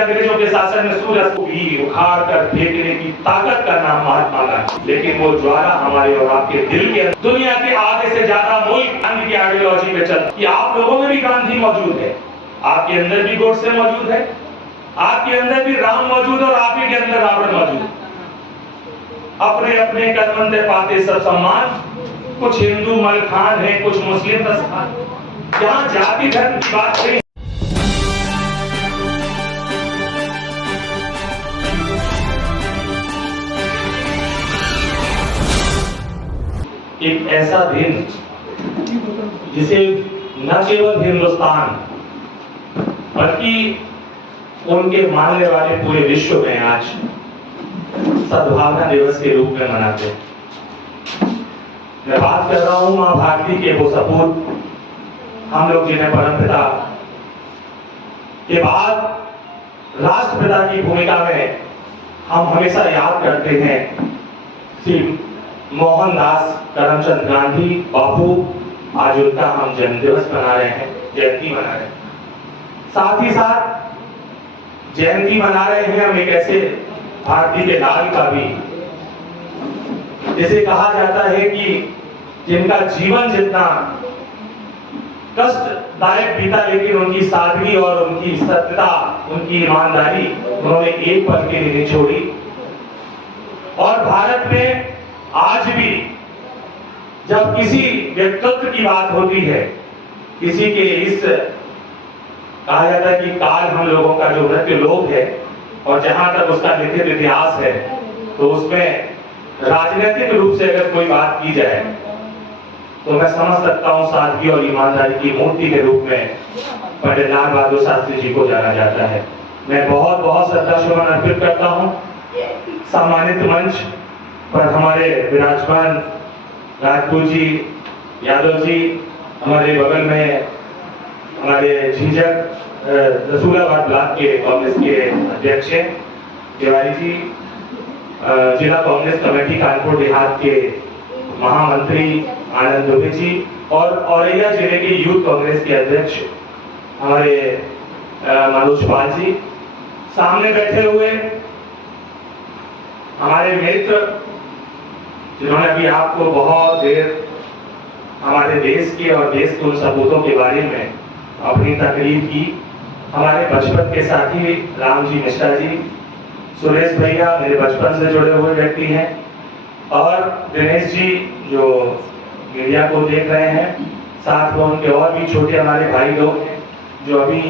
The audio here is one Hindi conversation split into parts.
अंग्रेजों के शासन में सूरज को भी उखाड़ कर फेंकने की ताकत का नाम महात्मा गांधी, लेकिन वो ज्वाला हमारे और आपके दिल के अंदर। दुनिया के आधे से ज्यादा मुल्क गांधी की आइडियोलॉजी में चलते कि आप लोगों में भी गांधी मौजूद है, आपके अंदर भी गोडसे मौजूद है, आपके अंदर भी राम मौजूद और आप ही के अंदर रावण मौजूद। अपने अपने कर्मंदे पाते सब सम्मान, कुछ हिंदू मलखान है, कुछ मुस्लिम दस्तान। यहाँ जाति धर्म की बात नहीं। एक ऐसा दिन जिसे न केवल हिंदुस्तान बल्कि उनके मानने वाले पूरे विश्व में आज सद्भावना दिवस के रूप में मनाते हैं। मैं बात कर रहा हूं मां भारती के वो सपूत, हम लोग जिन्हें परमपिता के बाद राष्ट्रपिता की भूमिका में हम हमेशा याद करते हैं, श्री मोहनदास करमचंद गांधी बापू। आज उनका हम जन्मदिवस मना रहे हैं, जयंती मना रहे हैं। साथ ही साथ जयंती मना रहे हैं हम एक ऐसे भारती के लाल का भी, जिसे कहा जाता है कि जिनका जीवन जितना कष्टदायक बीता, लेकिन उनकी सादगी और उनकी सत्यता, उनकी ईमानदारी उन्होंने एक पल के लिए नहीं छोड़ी। और भारत में आज भी जब किसी व्यक्तित्व की बात होती है, किसी के इस कहा जाता है कि काल हम लोगों का जो मृत्यु लोक है, और जहां तक उसका लिखित इतिहास है, तो उसमें राजनीतिक रूप से अगर कोई बात की जाए तो मैं समझ सकता हूं सादगी और ईमानदारी की मूर्ति के रूप में पंडित लाल बहादुर शास्त्री जी को जाना जाता है। मैं बहुत बहुत श्रद्धासुमन अर्पित करता हूं। सम्मानित मंच पर हमारे विराजमान राजपूत जी, यादव जी, हमारे बगल में हमारे झिझक रसूलाबाद ब्लॉक के कांग्रेस के अध्यक्ष हैं तिवारी जी, जिला कांग्रेस कमेटी कानपुर देहात के महामंत्री आनंद दुबे जी, और औरैया जिले के यूथ कांग्रेस के अध्यक्ष हमारे मनोज पाल जी, सामने बैठे हुए हमारे मित्र जिन्होंने अभी आपको बहुत देर हमारे देश के और देश के उन सपूतों के बारे में अपनी तकरीर की, हमारे बचपन के साथी राम जी मिश्रा जी, सुरेश भैया मेरे बचपन से जुड़े हुए व्यक्ति हैं, और दिनेश जी जो मीडिया को देख रहे हैं, साथ में उनके और भी छोटे हमारे भाई लोग हैं जो अभी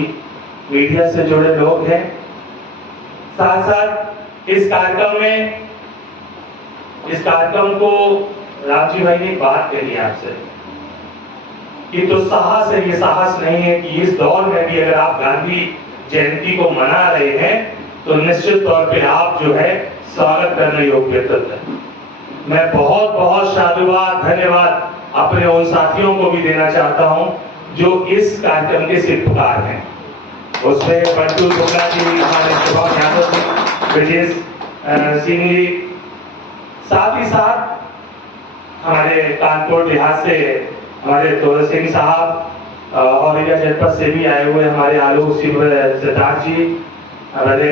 मीडिया से जुड़े लोग हैं। साथ साथ इस कार्यक्रम को राम जी भाई ने बात कही आपसे कि तो साहस है, ये साहस नहीं है कि इस दौर में भी अगर आप गांधी जयंती को मना रहे हैं तो निश्चित तौर पे आप जो है स्वागत करने योग्य व्यक्तित्व है। मैं बहुत बहुत साधुवाद धन्यवाद अपने उन साथियों को भी देना चाहता हूं जो इस कार्यक्रम के शिल्पकार हैं। उसमें बंटू शुक्ला जी, हमारे शुभम यादव जी, ब्रजेश सिंह जी, साथ ही साथ हमारे कानपुर देहात से हमारे तोर सिंह साहब, और जनपद से भी आए हुए हमारे आलोक सिंह सिद्धार्थ जी, हमारे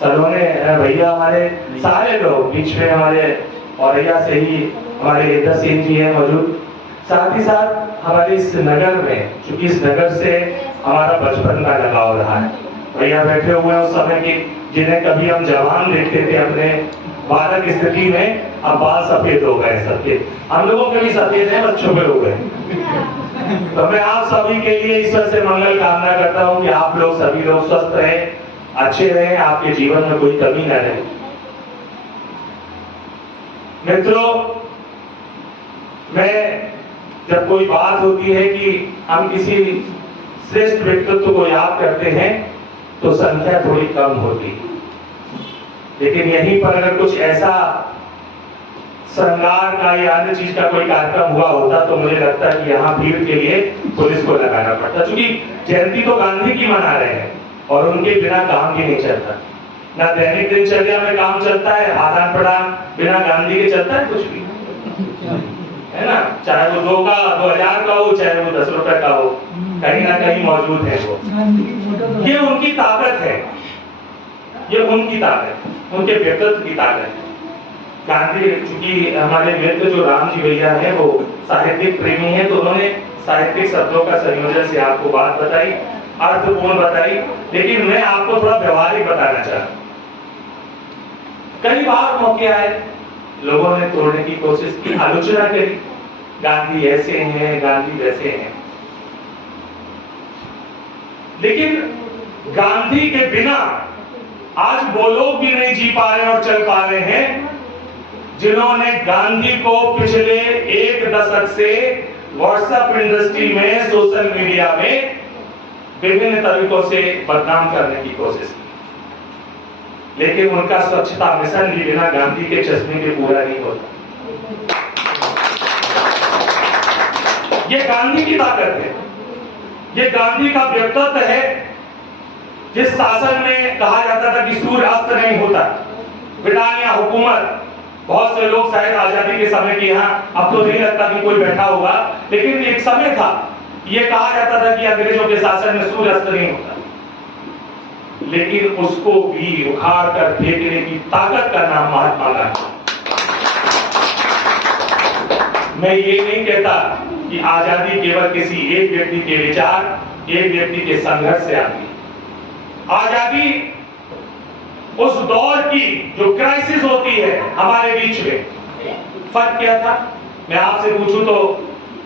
सलोने भैया, हमारे सारे लोग बीच में हमारे औरैया से ही हमारे इधर सिंह जी हैं मौजूद। साथ ही साथ हमारे इस नगर में, चूंकि इस नगर से हमारा बचपन का लगाव रहा है, भैया बैठे हुए हैं उस समय के जिन्हें कभी हम जवान देखते थे अपने बालक स्थिति में, अब बाल सफेद हो गए सबके, हम लोगों के भी सफेद हैं, बच्चों के हो गए। तो मैं आप सभी के लिए ईश्वर से मंगल कामना करता हूं कि आप लोग सभी लोग स्वस्थ रहें, अच्छे रहें, आपके जीवन में कोई कमी न रहे। मित्रों, मैं जब कोई बात होती है कि हम किसी श्रेष्ठ व्यक्तित्व को याद करते हैं तो संख्या थोड़ी कम होती है, लेकिन यहीं पर अगर कुछ ऐसा श्रृंगार का या अन्य चीज का कोई कार्यक्रम हुआ होता तो मुझे लगता है कि यहाँ भीड़ के लिए पुलिस को लगाना पड़ता, क्योंकि जयंती तो गांधी की मना रहे हैं और उनके बिना काम भी नहीं चलता। ना दैनिक दिनचर्या में काम चलता है, आदान प्रदान बिना गांधी के चलता है कुछ भी, है ना, चाहे वो 2000 का हो चाहे वो 10 रुपए का हो। कहीं ना कहीं मौजूद है वो। ये उनकी ताकत है, ये उनकी ताकत, उनके व्यक्तित्व की ताकत है। गांधी, चूंकि हमारे मित्र जो राम जी भैया हैं वो साहित्यिक प्रेमी हैं, तो उन्होंने साहित्यिक शब्दों का संयोजन से आपको बात बताई, अर्थपूर्ण बताई, लेकिन मैं आपको थोड़ा व्यवहारिक बताना चाहता हूं। कई बार मौके आए, लोगों ने तोड़ने की कोशिश की, आलोचना करी, गांधी ऐसे हैं, गांधी वैसे हैं, लेकिन गांधी के बिना आज वो लोग भी नहीं जी पा रहे और चल पा रहे हैं जिन्होंने गांधी को पिछले एक दशक से व्हाट्सएप इंडस्ट्री में, सोशल मीडिया में विभिन्न तरीकों से बदनाम करने की कोशिश की। लेकिन उनका स्वच्छता मिशन भी बिना गांधी के चश्मे के पूरा नहीं होता। ये गांधी की ताकत है, ये गांधी का व्यक्तित्व है। जिस शासन में कहा जाता था कि सूर्य अस्त नहीं होता, ब्रिटानिया हुकूमत, बहुत से लोग शायद आजादी के समय के यहाँ, अब तो नहीं लगता कि कोई बैठा होगा, लेकिन एक समय था ये कहा जाता था कि अंग्रेजों के शासन में सूर्य अस्त नहीं होता, लेकिन उसको भी उखाड़ कर फेंकने की ताकत का नाम महात्मा गांधी। मैं ये नहीं कहता कि आजादी केवल किसी एक व्यक्ति के विचार, एक व्यक्ति के संघर्ष से आती है। आजादी उस दौर की जो क्राइसिस होती है हमारे बीच में। फर्क क्या था? मैं आपसे पूछूं तो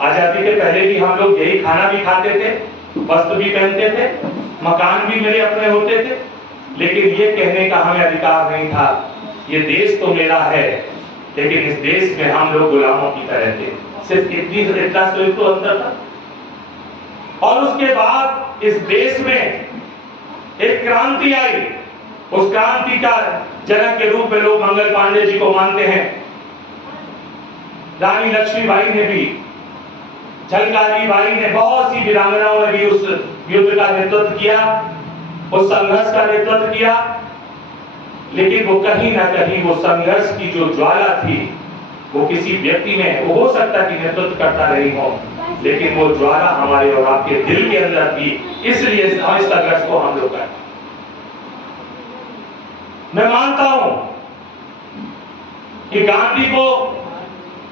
आजादी के पहले भी हम लोग यही खाना भी खाते थे, वस्त्र भी पहनते थे, मकान भी मेरे अपने होते थे, लेकिन ये कहने का हमें अधिकार नहीं था ये देश तो मेरा है, लेकिन इस देश में हम लोग गुलामों की तरह थे। सिर्फ इतना तो अंतर था। और उसके बाद इस देश में एक क्रांति आई। उस क्रांति का जनक के रूप में लोग मंगल पांडे जी को मानते हैं। रानी लक्ष्मीबाई ने भी, झलकारी बाई ने, बहुत सी वीरांगनाओं ने भी उस युद्ध का नेतृत्व किया, उस संघर्ष का नेतृत्व किया, लेकिन वो कहीं ना कहीं वो संघर्ष की जो ज्वाला थी वो किसी व्यक्ति में, वो हो सकता कि नेतृत्व करता नहीं हो, लेकिन वो ज्वाला हमारे और आपके दिल के अंदर थी, इसलिए इस संघर्ष को हम लोग करते। मैं मानता हूं कि गांधी को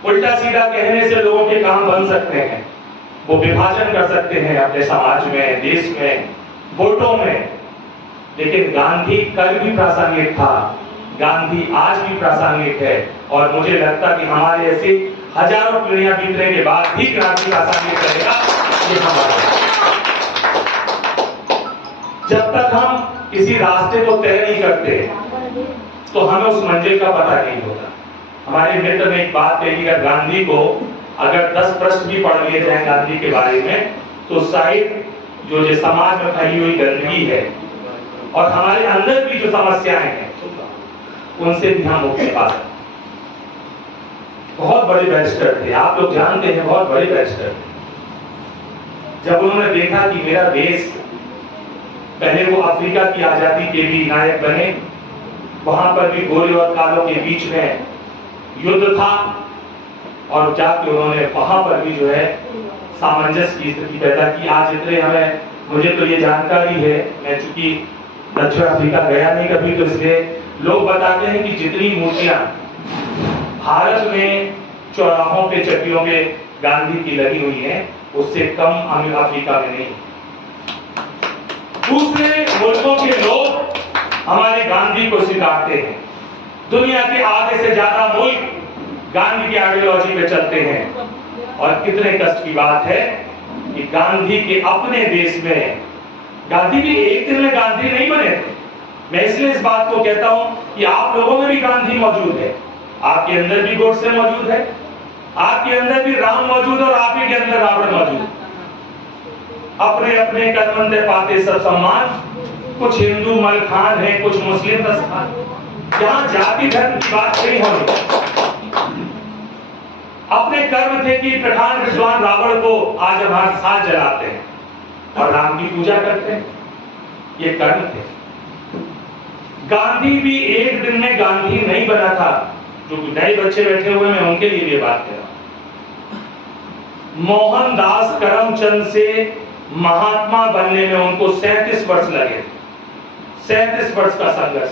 उल्टा सीधा कहने से लोगों के काम बन सकते हैं, वो विभाजन कर सकते हैं अपने समाज में, देश में, वोटों में, लेकिन गांधी कल भी प्रासंगिक था, गांधी आज भी प्रासंगिक है, और मुझे लगता कि हमारे ऐसे हजारों पीढ़ियां बीतने के बाद भी क्रांति प्रासंगिक रहेगा। ये हमारा, जब तक हम किसी रास्ते को तय नहीं करते तो हमें उस मंजिल का पता नहीं होता। हमारे मित्र ने एक बात कही, अगर गांधी को अगर 10 प्रश्न भी पढ़ लिए जाए गांधी के बारे में, तो शायद जो समाज में फैली हुई गंदगी है और हमारे अंदर भी जो समस्याएं हैं उनसे भी हम मुक्ति पा सकते। बहुत बड़े बैरिस्टर थे, आप लोग जानते हैं, बहुत बड़े बैरिस्टर थे। जब उन्होंने देखा कि मेरा देश, पहले वो अफ्रीका की आजादी के भी नायक बने, वहां पर भी गोरे और कालों के बीच में युद्ध था, और जाके उन्होंने वहां पर भी जो है सामंजस्य की स्थिति पैदा की। आज इतने हमें, मुझे तो ये जानकारी है, मैं चूंकि दक्षिण अफ्रीका गया नहीं कभी, तो इसलिए लोग बताते हैं कि जितनी मूर्तियां भारत में चौराहों पे, चक्कियों पे गांधी की लगी हुई हैं, उससे कम अफ्रीका में नहीं। दूसरे मुल्कों के लोग हमारे गांधी को स्वीकारते हैं। दुनिया के आधे से ज्यादा मुल्क गांधी की आइडियोलॉजी पे चलते हैं, और कितने कष्ट की बात है कि गांधी के अपने देश में, गांधी भी एक दिन में गांधी नहीं बने थे। मैं इसलिए इस बात को कहता हूं कि आप लोगों में भी गांधी मौजूद है, आपके अंदर भी गोडसे मौजूद है, आपके अंदर भी राम मौजूद है, और आप ही के अंदर रावण मौजूद है। अपने अपने कर्मंदे पाते सब सम्मान, कुछ हिंदू मलखान है, कुछ मुस्लिम दस्तान, जहां जाति धर्म की बात नहीं होनी। अपने कर्म थे कि प्रधान विद्वान रावण को आज हमारे साथ जलाते हैं और राम की पूजा करते हैं, ये कर्म थे। गांधी भी एक दिन में गांधी नहीं बना था। जो नए बच्चे बैठे हुए हैं उनके लिए ये बात कह रहा हूं। मोहनदास करमचंद से महात्मा बनने में उनको 37 वर्ष लगे, 37 वर्ष का संघर्ष।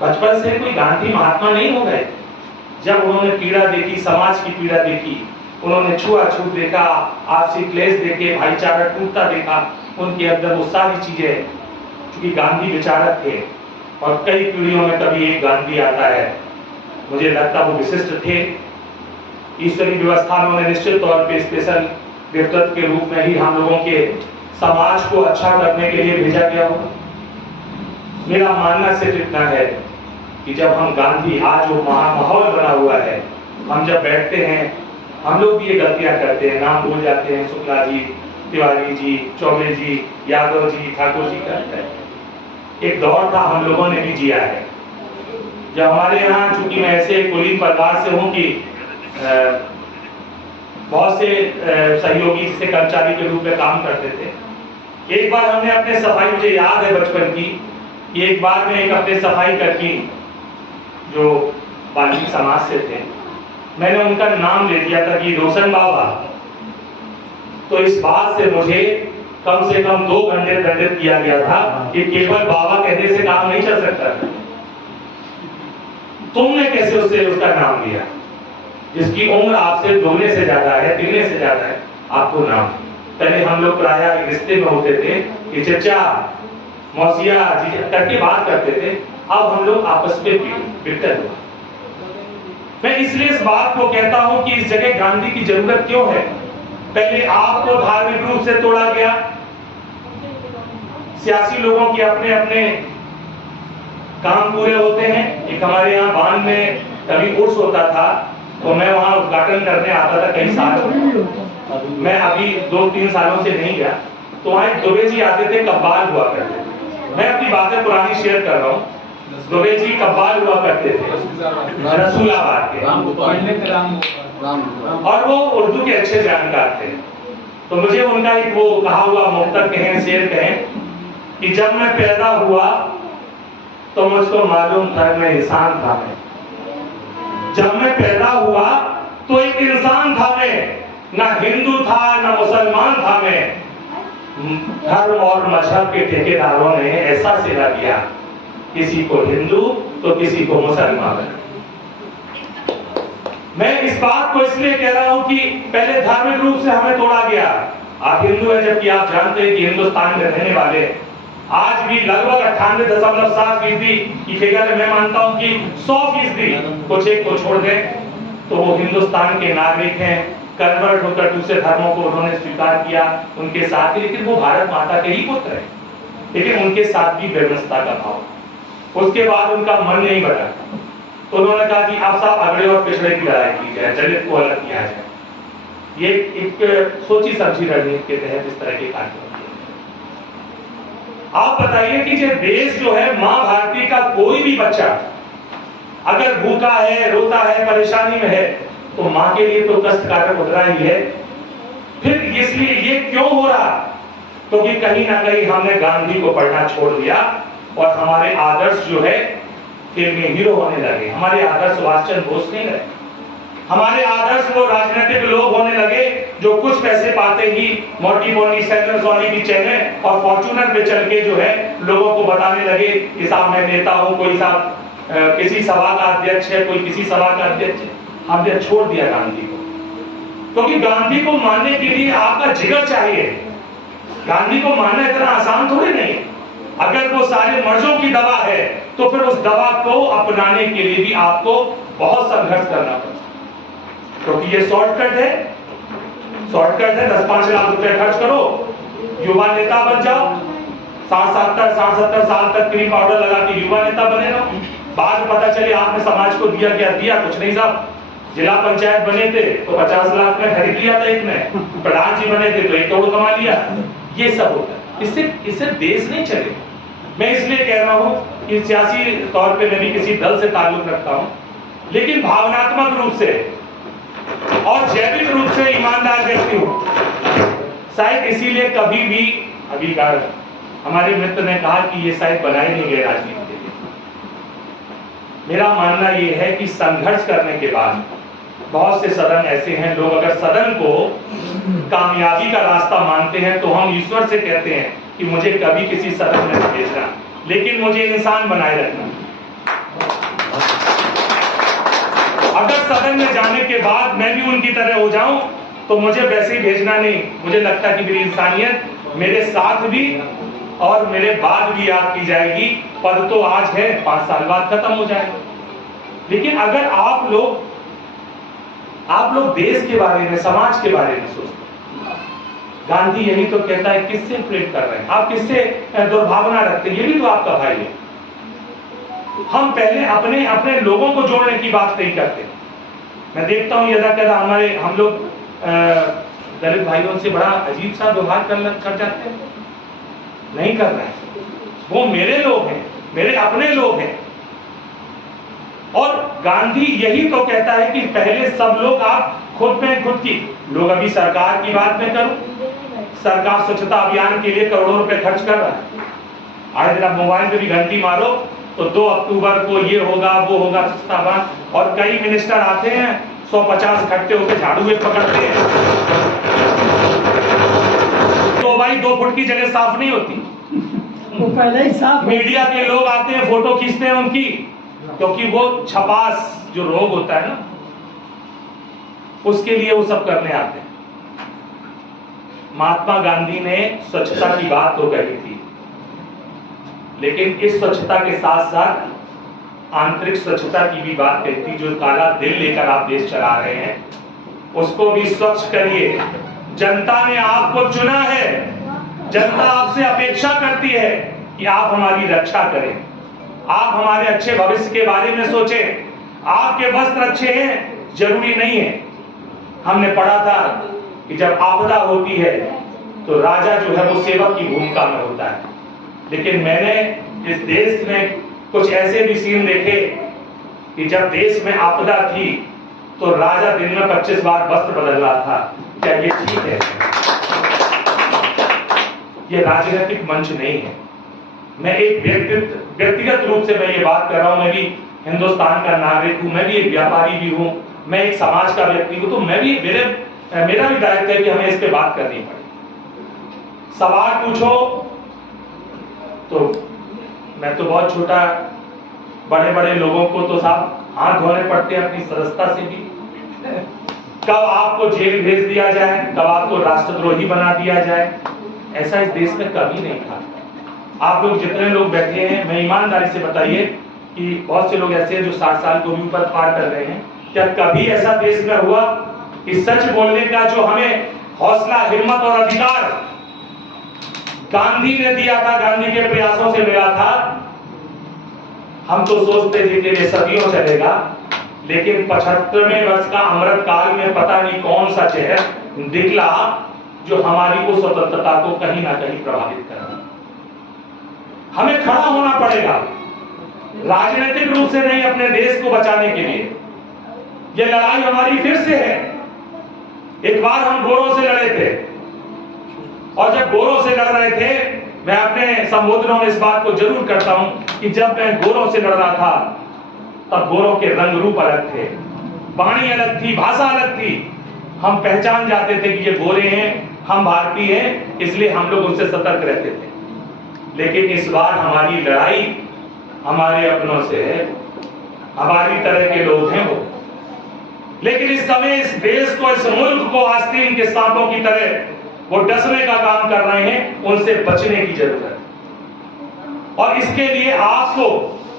बचपन से कोई गांधी महात्मा नहीं हो गए। जब उन्होंने पीड़ा देखी, समाज की पीड़ा देखी, उन्होंने छुआछूत देखा, आपसी क्लेश देखे, भाईचारा टूटता देखा, उनके अंदर वो सारी चीजें, क्योंकि गांधी विचारक थे और कई पीढ़ियों में कभी एक गांधी आता है, मुझे लगता वो विशिष्ट थे। ईश्वरी व्यवस्था में उन्हें निश्चित तौर पे स्पेशल व्यक्तित्व के रूप में ही हम लोगों के समाज को अच्छा करने के लिए भेजा गया हो। मेरा मानना सिर्फ इतना है कि जब हम गांधी, आज वो माहौल बना हुआ है, हम जब बैठते हैं, हम लोग भी ये गलतियां करते हैं, नाम भूल जाते हैं, शुक्ला जी, तिवारी जी, चौबे जी, यादव जी, ठाकुर जी करते हैं। एक दौर था, हम लोगों ने भी जिया है, जब हमारे यहाँ, चूंकि मैं ऐसे कुलीन परिवार से हूँ कि बहुत से सहयोगी जिसे कर्मचारी के रूप में काम करते थे। एक बार हमने अपने सफाई, मुझे याद है बचपन की, कि एक बार में एक अपने सफाई कर्मी जो बाल्मीक समाज से थे, मैंने उनका नाम ले दिया था कि रोशन बाबा। तो इस बात से मुझे कम से कम 2 घंटे दंडित किया गया था कि केवल बाबा कहने से काम नहीं चल सकता। तुमने कैसे उससे उसका नाम लिया, जिसकी उम्र आपसे 2 से ज्यादा है, 3 से ज्यादा है, आपको नाम। पहले हम लोग प्रायः रिश्ते में होते थे कि चचा, मौसिया जी करके बात करते थे, अब हम लोग आपस में बिकते हुआ। मैं इसलिए इस बात को कहता हूं कि इस जगह गांधी की जरूरत क्यों है। पहले आपको धार्मिक रूप से तोड़ा गया, सियासी लोगों के अपने अपने काम पूरे होते हैं। एक हमारे यहाँ बांध में कभी उर्स होता था, तो मैं वहां उद्घाटन करने आता था कई साल। मैं अभी 2-3 सालों से नहीं गया, तो वहां एक दुबे जी आते थे, कब्बाल हुआ करते थे। मैं अपनी बातें पुरानी शेयर कर रहा हूँ। दुबे जी कब्बाल हुआ करते थे रसूलाबाद के, और वो उर्दू के अच्छे जानकार थे। तो मुझे उनका एक वो कहा हुआ मुक्तक कहें, शेर कहें, कि जब मैं पैदा हुआ तो मुझको मालूम था मैं इंसान था। मैं जब मैं पैदा हुआ तो एक इंसान था मैं, ना हिंदू था ना मुसलमान था मैं। धर्म और मजहब के ठेकेदारों ने ऐसा सिला दिया, किसी को हिंदू तो किसी को मुसलमान। मैं इस बात को इसलिए कह रहा हूं कि पहले धार्मिक रूप से हमें तोड़ा गया। आप हिंदू हैं, जबकि आप जानते हैं कि हिंदुस्तान में रहने वाले आज भी लगभग 98.7% की फिगर मैं मानता हूं कि 100%, कुछ एक को छोड़ दें तो वो हिंदुस्तान के नागरिक हैं। कन्वर्ट होकर दूसरे धर्मों को उन्होंने स्वीकार किया, उनके साथ ही, लेकिन वो भारत माता के ही पुत्र है, लेकिन उनके साथ भी व्यवस्था का भाव। उसके बाद उनका मन नहीं बना, तो उन्होंने कहा कि आप साहब अगड़े और पिछड़े की लड़ाई की जाए, दलित को अलग किया जाए। ये एक सोची समझी रणनीति के तहत इस तरह के कार्य। आप बताइए कि ये देश जो है, मां भारती का कोई भी बच्चा अगर भूखा है, रोता है, परेशानी में है, तो मां के लिए तो कष्टकारक होता ही है। फिर इसलिए ये क्यों हो रहा, क्योंकि कहीं ना कहीं हमने गांधी को पढ़ना छोड़ दिया और हमारे आदर्श जो है फिल्मी हीरो होने लगे। हमारे आदर्श सुभाष चंद्र बोस नहीं रहे, हमारे आदर्श वो राजनीतिक लोग होने लगे जो कुछ पैसे पाते ही मोटी मोटी सैलर सोनी की चैनल और फॉर्चूनर पे चल के जो है लोगों को बताने लगे कि साहब मैं नेता हूं, कोई साहब किसी सभा का अध्यक्ष है, कोई किसी सभा का अध्यक्ष है। हमने छोड़ दिया गांधी को, क्योंकि गांधी को मानने के लिए आपका जिगर चाहिए। गांधी को मानना इतना आसान थोड़ी नहीं। अगर वो सारे मर्जों की दवा है तो फिर उस दवा को अपनाने के लिए भी आपको बहुत संघर्ष करना पड़ता, क्योंकि ये शॉर्टकट है। 10-5 लाख रुपए खर्च करो, युवा नेता बन जाओ, 60-70 साल तक क्रीम पाउडर लगा के युवा नेता बने रहो। बाद में पता चले आपने समाज को दिया क्या, दिया कुछ नहीं साहब। जिला पंचायत बने थे तो 50 लाख में खरीद लिया था एक में, प्रधान जी बने थे तो 1 करोड़ कमा लिया। ये सब होता है, इससे देश नहीं चले। मैं इसलिए कह रहा हूं कि सियासी तौर पे मैं भी किसी दल से ताल्लुक रखता हूं, लेकिन भावनात्मक रूप से और जैविक रूप से ईमानदार व्यक्ति हूं। शायद इसीलिए कभी भी अभी हमारे मित्र ने कहा कि ये शायद बनाए नहीं गए राजनीति के लिए। मेरा मानना यह है कि संघर्ष करने के बाद बहुत से सदन ऐसे हैं, लोग अगर सदन को कामयाबी का रास्ता मानते हैं तो हम ईश्वर से कहते हैं कि मुझे कभी किसी सदन में नहीं भेजना, लेकिन मुझे इंसान बनाए रखना। अगर सदन में जाने के बाद मैं भी उनकी तरह हो जाऊं तो मुझे वैसे ही भेजना नहीं। मुझे लगता है कि मेरी इंसानियत मेरे साथ भी और मेरे बाद भी याद की जाएगी। पद तो आज है, 5 साल बाद खत्म हो जाएगा। लेकिन अगर आप लोग देश के बारे में, समाज के बारे में सोचते, गांधी यही तो कहता है, किससे प्रेम कर रहे हैं आप, किससे दुर्भावना रखते हैं, ये भी तो आपका भाई है। हम पहले अपने लोगों को जोड़ने की बात नहीं करते। मैं देखता हूं यदा कदा हम लोग दलित भाइयों से बड़ा अजीब सा व्यवहार कर जाते हैं। नहीं कर रहे हैं, वो मेरे लोग हैं, मेरे अपने लोग हैं। और गांधी यही तो कहता है कि पहले सब लोग आप खुद में खुद की। लोग अभी सरकार की बात में करूं, सरकार स्वच्छता अभियान के लिए करोड़ों रुपए खर्च कर रहा है। आज जरा मोबाइल पे भी घंटी मारो तो 2 अक्टूबर को ये होगा, वो होगा, स्वच्छता अभियान, और कई मिनिस्टर आते हैं 150 इकट्ठे होकर झाड़ू में पकड़ते हैं। तो भाई 2 फुट की जगह साफ नहीं होती, वो पहले ही साफ। मीडिया के लोग आते हैं, फोटो खींचते हैं उनकी, क्योंकि वो छपास जो रोग होता है ना, उसके लिए वो सब करने आते हैं। महात्मा गांधी ने स्वच्छता की बात तो कही थी, लेकिन इस स्वच्छता के साथ साथ आंतरिक स्वच्छता की भी बात कही थी। जो काला दिल लेकर आप देश चला रहे हैं, उसको भी स्वच्छ करिए। जनता ने आपको चुना है, जनता आपसे अपेक्षा करती है कि आप हमारी रक्षा करें, आप हमारे अच्छे भविष्य के बारे में सोचें। आपके वस्त्र अच्छे हैं जरूरी नहीं है। हमने पढ़ा था कि जब आपदा होती है तो राजा जो है वो सेवक की भूमिका में होता है, लेकिन मैंने इस देश में कुछ ऐसे भी सीन देखे कि जब देश में आपदा थी तो राजा दिन में 25 बार वस्त्र बदल रहा था। क्या ये ठीक है? ये राजनीतिक मंच नहीं है। मैं एक व्यक्तिगत रूप से मैं ये बात कर रहा हूं। मैं भी हिंदुस्तान का नागरिक हूं, मैं भी एक व्यापारी भी हूं, मैं एक समाज का व्यक्ति हूं, तो मैं भी मेरा भी दायित्व है कि हमें इस पे बात करनी पड़े। सवाल पूछो तो मैं तो बहुत छोटा, बड़े बड़े लोगों को तो साहब हाथ धोने पड़ते हैं अपनी सदस्यता से भी। कब आपको जेल भेज दिया जाए, कब आपको राष्ट्रद्रोही बना दिया जाए, ऐसा इस देश में कभी नहीं था। आप लोग जितने लोग बैठे हैं, मैं ईमानदारी से बताइए कि बहुत से लोग ऐसे हैं जो 60 साल को भी ऊपर पार कर रहे हैं। क्या कभी ऐसा देश में हुआ कि सच बोलने का जो हमें हौसला, हिम्मत और अधिकार गांधी ने दिया था, गांधी के प्रयासों से मिला था? हम तो सोचते थे कि ये सदियों चलेगा, लेकिन 75वें वर्ष का अमृत काल में पता नहीं कौन सा चेहरा दिखला जो हमारी उस स्वतंत्रता को कहीं ना कहीं प्रभावित कर रहा। हमें खड़ा होना पड़ेगा, राजनीतिक रूप से नहीं, अपने देश को बचाने के लिए। यह लड़ाई हमारी फिर से है। एक बार हम गोरों से लड़े थे, और जब गोरों से लड़ रहे थे, मैं अपने संबोधनों में इस बात को जरूर करता हूं कि जब मैं गोरों से लड़ रहा था तब गोरों के रंग रूप अलग थे, वाणी अलग थी, भाषा अलग थी। हम पहचान जाते थे कि ये गोरे हैं, हम भारतीय हैं, इसलिए हम लोग उनसे सतर्क रहते थे। लेकिन इस बार हमारी लड़ाई हमारे अपनों से है, हमारी तरह के लोग हैं वो। लेकिन इस समय इस देश को, इस मुल्क को आस्तीन के सांपों की तरह वो डसने का काम कर रहे हैं, उनसे बचने की जरूरत है। और इसके लिए आपको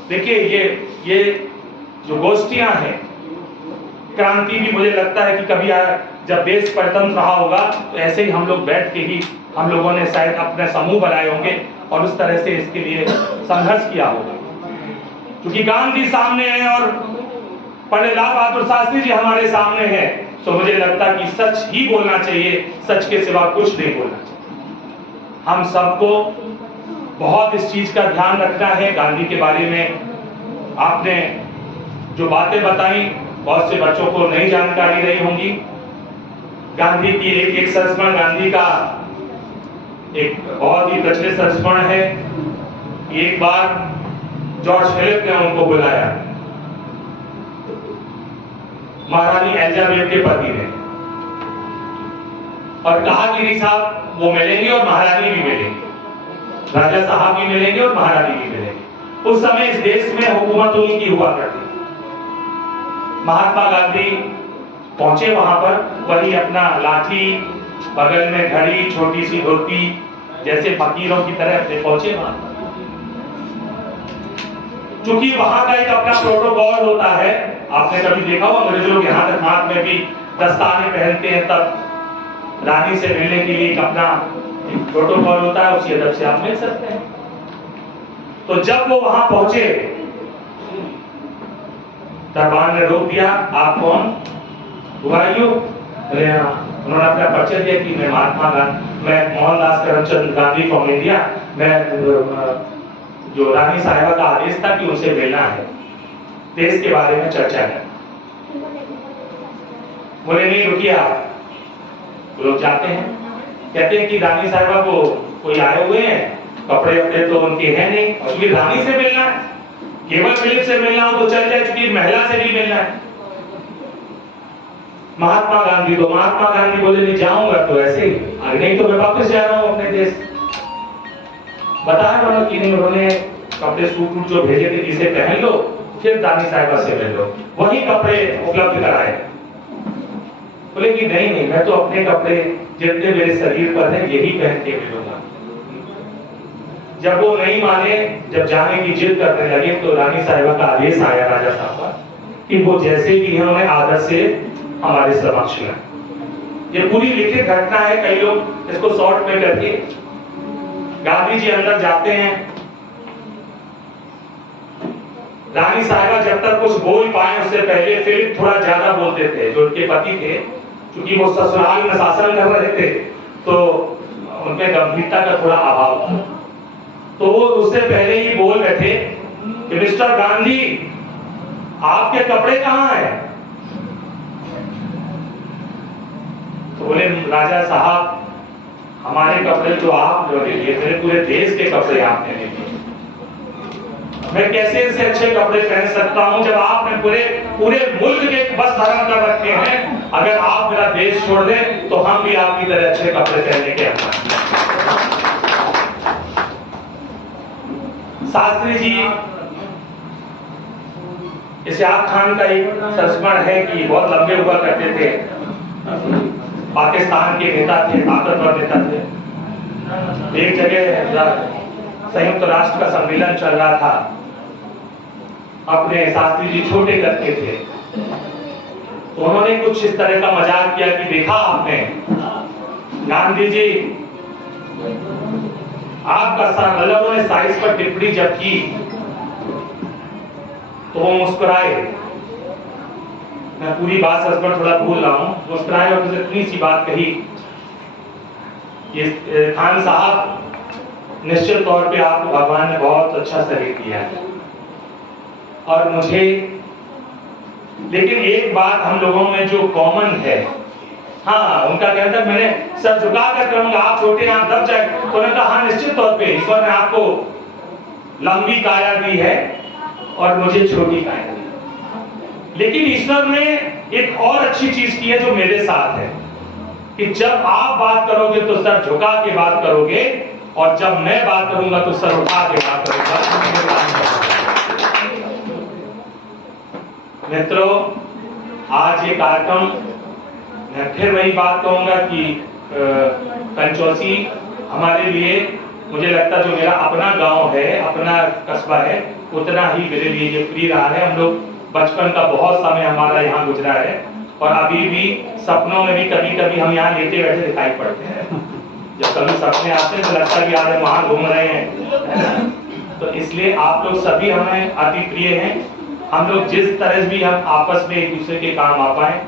देखिए, ये जो गोष्ठियां हैं, क्रांति भी मुझे लगता है कि कभी जब देश स्वतंत्र रहा होगा तो ऐसे ही हम लोग बैठ के ही हम लोगों ने शायद अपने समूह बनाए होंगे और उस तरह से इसके लिए संघर्ष किया होगा। क्योंकि गांधी सामने है और पंडित लाल बहादुर शास्त्री जी हमारे सामने हैं, तो मुझे लगता है कि सच ही बोलना चाहिए, सच के सिवा कुछ नहीं बोलना चाहिए। हम सबको बहुत इस चीज का ध्यान रखना है। गांधी के बारे में आपने जो बातें बताई, बहुत से बच्चों को नई जानकारी रही होंगी। गांधी की एक संस्मरण, गांधी का एक बहुत ही प्रचलित संस्मरण है। एक बार जॉर्ज फिलिप ने उनको बुलाया, महारानी एलिजाबेथ के पति ने, और कहा कि नहीं साहब वो मिलेंगे और महारानी भी मिलेंगे, राजा साहब भी मिलेंगे और महारानी भी मिलेंगे। उस समय इस देश में हुकूमत उनकी हुआ करती। महात्मा गांधी पहुंचे वहां पर, वही अपना लाठी, बगल में घड़ी, छोटी सी धोती, जैसे फकीरों की तरह अपने पहुंचे वहां पर। चूंकि वहां का एक अपना प्रोटोकॉल होता है, आपने कभी देखा हो अंग्रेज लोग यहाँ तक हाथ में भी दस्ताने पहनते हैं, तब रानी से मिलने के लिए एक अपना प्रोटोकॉल होता है, उसी अदब से आप मिल सकते हैं। तो जब वो वहां पहुंचे, दरबार ने रोक दिया, आप कौन, उन्होंने अपना परिचय दिया कि मैं महात्मा गांधी, मैं मोहनदास करमचंद गांधी फ्रॉम इंडिया, मैं जो रानी साहिबा का आदेश था कि उनसे मिलना है, देश के बारे में चर्चा है। बोले नहीं रुकिए आप, लोग जाते हैं, कहते हैं कि रानी साहिबा को कोई आए हुए हैं, कपड़े वपड़े तो उनके हैं नहीं, और क्योंकि रानी से मिलना है, केवल फिलिप से मिलना हो तो चल जाए, क्योंकि महिला से भी मिलना है। महात्मा गांधी बोले नहीं जाऊंगा तो ऐसे ही, नहीं तो मैं वापस जा रहा हूं अपने देश। बताया उन्होंने कि नहीं, उन्होंने कपड़े सूट जो भेजे थे, इसे पहन लो, फिर रानी साहिबा से मिल लो, वही कपड़े उपलब्ध कराए। बोले कि नहीं, मैं तो अपने कपड़े जितने मेरे शरीर पर है यही पहन के मिलूंगा। जब वो नहीं माने, जब जाने की जिद करने लगे, तो रानी साहिबा का आदेश आया राजा साहब का कि वो जैसे भी है उन्हें आदर से हमारे समक्ष में। ये पूरी लिखित घटना है, कई लोग इसको शॉर्ट में करके। गांधी जी अंदर जाते हैं, रानी साहिबा जब तक कुछ बोल पाए उससे पहले फिलिप थोड़ा ज्यादा बोलते थे, जो उनके पति थे, क्योंकि वो ससुराल में शासन कर रहे थे, तो उनमें गंभीरता का थोड़ा अभाव था। तो वो उससे पहले ही बोल रहे थे कि मिस्टर गांधी, आपके कपड़े कहां हैं? तो बोले राजा साहब, हमारे कपड़े तो आप ले लिए, मेरे पूरे देश के कपड़े आपने ले लिए, मैं कैसे इनसे अच्छे कपड़े पहन सकता हूं जब आपने पूरे मुल्क के बस धारण कर रखे हैं। अगर आप मेरा देश छोड़ दें तो हम भी आपकी तरह अच्छे कपड़े पहनने के हैं। शास्त्री जी, इस्हाक खान का एक संस्मरण है कि बहुत लंबे हुआ करते थे, पाकिस्तान के नेता थे, ताकतवर नेता थे। एक जगह संयुक्त राष्ट्र का सम्मेलन चल रहा था, अपने शास्त्री जी छोटे करते थे, तो उन्होंने कुछ इस तरह का मजाक किया कि देखा आपने गांधी जी, आपका मतलब उन्होंने साइज पर टिप्पणी जब की तो वो मुस्कुराए। मैं पूरी बात सच पर थोड़ा भूल रहा हूं, मुस्कुराए और इतनी सी बात कही, ये खान साहब निश्चित तौर पे आपको भगवान ने बहुत अच्छा शरीर दिया है और मुझे, लेकिन एक बात हम लोगों में जो कॉमन है, हाँ उनका कहना था मैंने सर झुका कर करूंगा, आप छोटे आप दब जाए, तो उन्होंने कहा हाँ निश्चित तौर पे ईश्वर ने आपको लंबी काया दी है और मुझे छोटी काया दी, लेकिन ईश्वर ने एक और अच्छी चीज की है जो मेरे साथ है कि जब आप बात करोगे तो सर झुका के बात करोगे और जब मैं बात करूंगा तो सर उठा के बात करूंगा। मित्रों, आज ये कार्यक्रम, मैं फिर वही बात कहूंगा कि पंचौसी हमारे लिए, मुझे लगता है जो मेरा अपना गांव है, अपना कस्बा है, उतना ही मेरे लिए ये प्रिय रहा है। हम लोग बचपन का बहुत समय हमारा यहाँ गुजरा है और अभी भी सपनों में भी कभी कभी हम यहाँ लेटे बैठे दिखाई पड़ते हैं। जब कभी सपने आते हैं तो लगता है कि आज हम वहां घूम रहे हैं। तो इसलिए आप लोग सभी हमें अति प्रिय हैं। हम लोग जिस तरह भी हम आपस में एक दूसरे के काम आ पाए,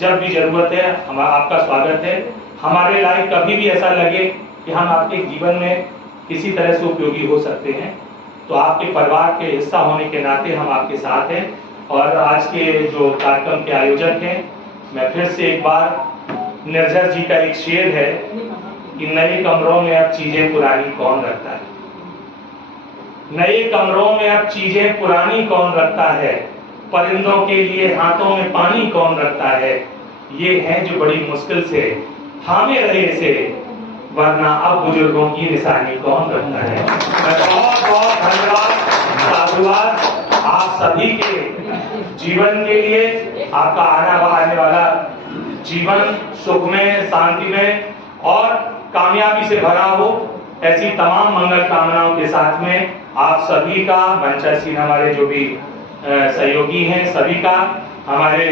जब भी जरूरत है आपका स्वागत है। हमारे लायक कभी भी ऐसा लगे कि हम आपके जीवन में किसी तरह से उपयोगी हो सकते हैं तो आपके परिवार के हिस्सा होने के नाते हम आपके साथ हैं। और आज के जो कार्यक्रम के आयोजक हैं, मैं फिर से एक बार, निर्जर जी का एक शेर है कि नए कमरों में अब चीजें पुरानी कौन रखता है, नए कमरों में अब चीजें पुरानी कौन रखता है, परिंदों के लिए हाथों में पानी कौन रखता है, ये है जो बड़ी मुश्किल से थामे रहे से, वरना अब बुजुर्गों की निशानी कौन रखता है। मैं बहुत बहुत धन्यवाद, साधुवाद आप सभी के जीवन के लिए। आपका आने वाला जीवन सुख में, शांति में और कामयाबी से भरा हो, ऐसी तमाम मंगल कामनाओं के साथ में आप सभी का, मंचासीन हमारे जो भी सहयोगी हैं सभी का, हमारे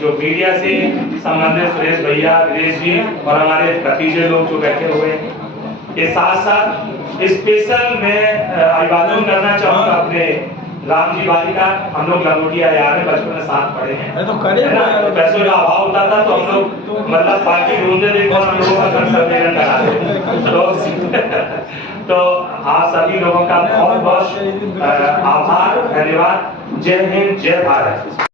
जो मीडिया से संबंधित सुरेश भैया, दिनेश जी और हमारे भतीजे लोग जो बैठे हुए हैं, के साथ साथ स्पेशल मैं अभिवादन करना चाहूँगा अपने राम जी बाली का। हम लोग लंगोटिया यार में बचपन में साथ पढ़े हैं, तो करे है ना? पैसों का अभाव होता था तो हम लोग मतलब पार्टी ढूंढते थे और हम लोगों का घर सम्मेलन कराते। तो आप सभी लोगों का बहुत बहुत आभार, धन्यवाद। जय हिंद, जय भारत।